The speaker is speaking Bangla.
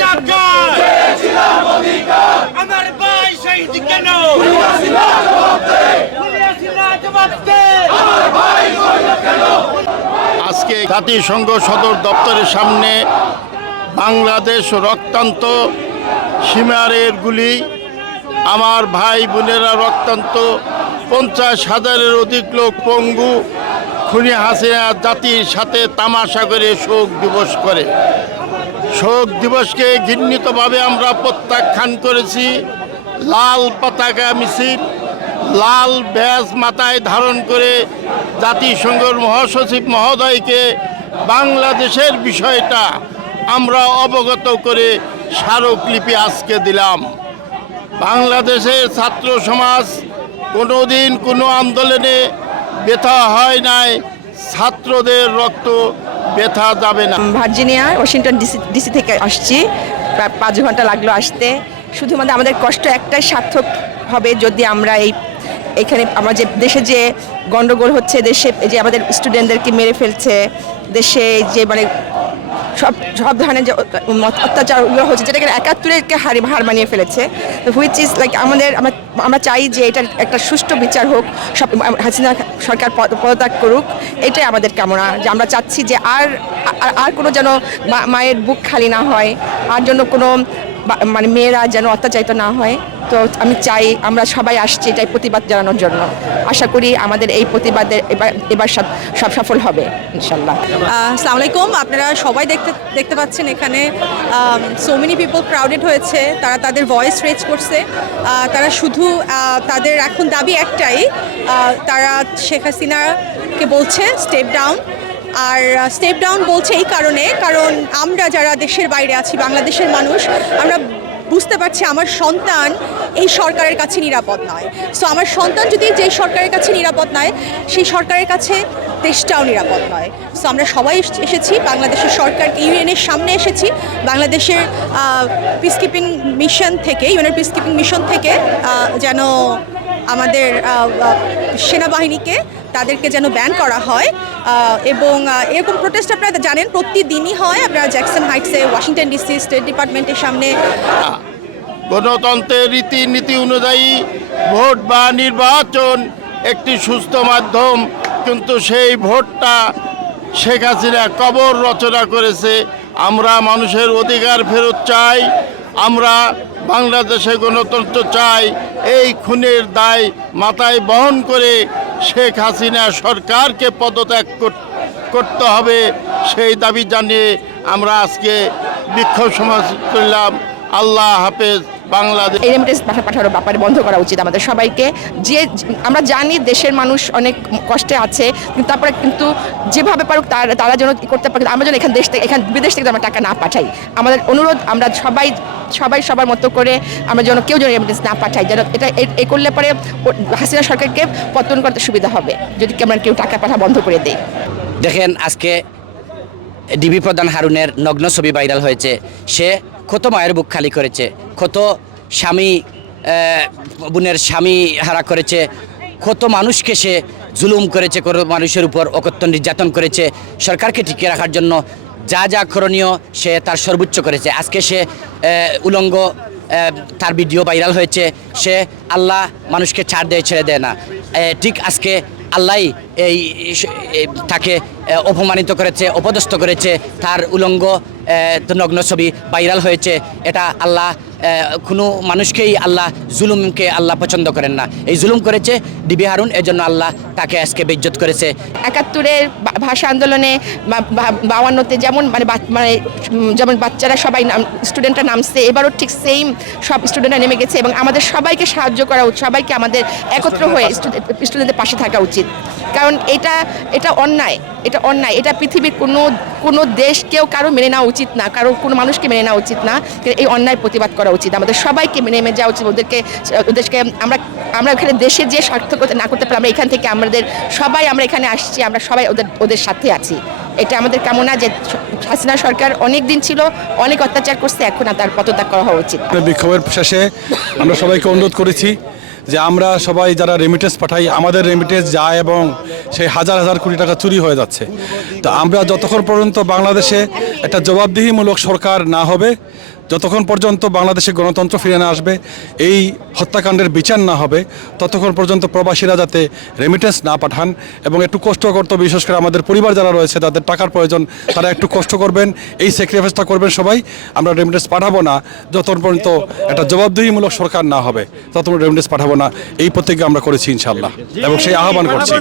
রাজাকার আমার ভাই শহীদ কেন? খুলিয়াছিলা জবাব দে আজকে জাতিসংঘ সদর দপ্তরের সামনে বাংলাদেশ রক্তান্ত সীমারের গুলি। আমার ভাই বোনেরা রক্তান্ত পঞ্চাশ হাজারের অধিক লোক পঙ্গু। খুনি হাসিনা জাতির সাথে তামাশা করে শোক দিবস করে। শোক দিবসকে ঘৃণিতভাবে আমরা প্রত্যাখ্যান করেছি। লাল পতাকা মিছিল, লাল ব্যাজ মাথায় ধারণ করে জাতিসংঘের মহাসচিব মহোদয়কে বাংলাদেশের বিষয়টা আমরা অবগত করে স্মারকলিপি আজকে দিলাম। বাংলাদেশের ছাত্র সমাজ কোনো দিন কোনো আন্দোলনে ব্যথা হয় নাই, ছাত্রদের রক্ত ব্যথা যাবে না। ভার্জিনিয়া, ওয়াশিংটন ডিসি ডিসি থেকে আসছি। প্রায় পাঁচ ঘণ্টা লাগল আসতে। শুধুমাত্র আমাদের কষ্ট একটাই সার্থক হবে যদি আমরা এই এখানে আমার যে দেশে যে গন্ডগোল হচ্ছে, দেশে যে আমাদের স্টুডেন্টদেরকে মেরে ফেলছে, দেশে যে মানে সব সব ধরনের যে অত্যাচারগুলো হচ্ছে, যেটাকে একাত্তরেরকে হারি হার মানিয়ে ফেলেছে হুইচ ইজ লাইক আমাদের, আমরা চাই যে এটার একটা সুষ্ঠু বিচার হোক, সব, হাসিনা সরকার পদ- পদত্যাগ করুক, এটাই আমাদের কামনা, যে আমরা চাচ্ছি যে আর, আর- কোনো যেন মায়ের বুক খালি না হয়, আর জন্য কোনো মানে মেয়েরা যেন অত্যাচারিত না হয়। তো আমি চাই আমরা সবাই আসছি এটাই প্রতিবাদ জানানোর জন্য। আশা করি আমাদের এই প্রতিবাদের এবার এবার সব সফল হবে, ইনশাল্লাহ। আসসালামু আলাইকুম। আপনারা সবাই দেখতে দেখতে পাচ্ছেন এখানে সো মেনি পিপল ক্রাউডেড হয়েছে। তারা তাদের ভয়েস রেজ করছে। তারা শুধু তাদের এখন দাবি একটাই তারা শেখ হাসিনাকে বলছে স্টেপ ডাউন আর স্টেপ ডাউন বলছে এই কারণে, কারণ আমরা যারা দেশের বাইরে আছি, বাংলাদেশের মানুষ, আমরা বুঝতে পারছি আমার সন্তান এই সরকারের কাছে নিরাপদ নয়। সো আমার সন্তান যদি যেই সরকারের কাছে নিরাপদ নয়, সেই সরকারের কাছে দেশটাও নিরাপদ নয়। সো আমরা সবাই এসেছি, বাংলাদেশের সরকার, ইউএনের সামনে এসেছি। বাংলাদেশের পিস কিপিং মিশন থেকে, ইউএনের পিস কিপিং মিশন থেকে যেন আমাদের সেনাবাহিনীকে তাদেরকে যেন ব্যান করা হয়। এবং এরকম প্রোটেস্ট আপনারা জানেন, প্রতিদিনই হয়। আপনারা জ্যাকসন হাইটসে ওয়াশিংটন ডিসি স্টেট ডিপার্টমেন্টের সামনে। গণতন্ত্রের রীতিনীতি অনুযায়ী ভোট বা নির্বাচন একটি সুস্থ মাধ্যম, কিন্তু সেই ভোটটা শেখ হাসিনা কবর রচনা করেছে। আমরা মানুষের অধিকার ফেরত চাই, আমরা বাংলাদেশে গণতন্ত্র চাই। এই খুনের দায় মাথায় বহন করে শেখ হাসিনা সরকারকে পদত্যাগ করতে হবে। সেই দাবি জানিয়ে আমরা আজকে বিক্ষোভ সমাজ করলাম। আল্লাহ হাফেজ বাংলাদেশ। এই রেমিটেন্স পাঠা পাঠানোর ব্যাপারে বন্ধ করা উচিত আমাদের সবাইকে। যে আমরা জানি দেশের মানুষ অনেক কষ্টে আছে কিন্তু তারপরে কিন্তু যেভাবে পারুক তারা তারা যেন করতে পারে আমরা যেন এখান দেশ থেকে এখান বিদেশ থেকে আমরা টাকা না পাঠাই। আমাদের অনুরোধ আমরা সবাই সবাই সবার মতো করে আমরা যেন কেউ যেন রেমিটেন্স না পাঠাই যেন এটা এ- এ করলে পরে হাসিনা সরকারকে পতন করতে সুবিধা হবে যদি আমরা কেউ টাকা পাঠা বন্ধ করে দেয়। দেখেন আজকে ডিবি প্রধান হারুনের নগ্ন ছবি ভাইরাল হয়েছে। সে কত মায়ের বুক খালি করেছে কত স্বামী বোনের স্বামী হারা করেছে কত মানুষকে সে জুলুম করেছে কত মানুষের উপর অকত্য নির্যাতন করেছে, সরকারকে টিকিয়ে রাখার জন্য যা যা করণীয় সে তার সর্বোচ্চ করেছে। আজকে সে উলঙ্গ তার ভিডিও ভাইরাল হয়েছে, সে আল্লাহ মানুষকে ছাড় দেয়, ছেড়ে দেয় না। ঠিক আজকে আল্লাহ এই তাকে অপমানিত করেছে, অপদস্থ করেছে, তার উলঙ্গ নগ্ন ছবি ভাইরাল হয়েছে। এটা আল্লাহ কোনো মানুষকেই আল্লাহ জুলুমকে আল্লাহ পছন্দ করেন না। এই জুলুম করেছে ডিবি হারুন, এজন্য আল্লাহ তাকে আজকে বেজ্জত করেছে। একাত্তরের ভাষা আন্দোলনে বাউান্নতে যেমন মানে মানে যেমন বাচ্চারা সবাই নাম, স্টুডেন্টরা নামছে, এবারও ঠিক সেম সব স্টুডেন্টরা নেমে গেছে এবং আমাদের সবাইকে সাহায্য করা উচিত, সবাইকে আমাদের একত্র হয়ে স্টুডেন্টদের পাশে থাকা উচিত। কারণ এটা এটা অন্যায় এটা অন্যায়, এটা পৃথিবীর কোনো কোনো দেশ কেউ কারও মেনে নেওয়া উচিত না, কারও কোনো মানুষকে মেনে নেওয়া উচিত না। এই অন্যায় প্রতিবাদ করা উচিত। আমাদের সবাইকে মেনে মেনে যাওয়া উচিত। ওদেরকে ওদেরকে আমরা আমরা এখানে দেশে যে সার্থকতা না করতে পারি আমরা এখান থেকে আমাদের সবাই আমরা এখানে আসছি, আমরা সবাই ওদের ওদের সাথে আছি। এটা আমাদের কামনা যে হাসিনা সরকার অনেক দিন ছিল, অনেক অত্যাচার করছে, এখন তার পদত্যাগ করা হওয়া উচিত। বিক্ষোভের শেষে আমরা সবাইকে অনুরোধ করেছি যে আমরা সবাই যারা রেমিটেন্স পাঠাই, আমাদের রেমিটেন্স যায় এবং সেই হাজার হাজার কোটি টাকা চুরি হয়ে যাচ্ছে। তো আমরা যতক্ষণ পর্যন্ত বাংলাদেশে একটা জবাবদিহিমূলক সরকার না হবে, যতক্ষণ পর্যন্ত বাংলাদেশে গণতন্ত্র ফিরে না আসবে, এই হত্যাকাণ্ডের বিচার না হবে, ততক্ষণ পর্যন্ত প্রবাসীরা যাতে রেমিটেন্স না পাঠান এবং একটু কষ্ট করতে বিশেষ করে আমাদের পরিবার যারা রয়েছে, তাদের টাকার প্রয়োজন, তারা একটু কষ্ট করবেন, এই স্যাক্রিফাইসটা করবেন সবাই, আমরা রেমিটেন্স পাঠাবো না, যতক্ষণ পর্যন্ত একটা জবাবদিহিমূলক সরকার না হবে, ততক্ষণ রেমিটেন্স পাঠাবো না। এই প্রতিজ্ঞা আমরা করেছি ইনশাল্লাহ এবং সেই আহ্বান করছি।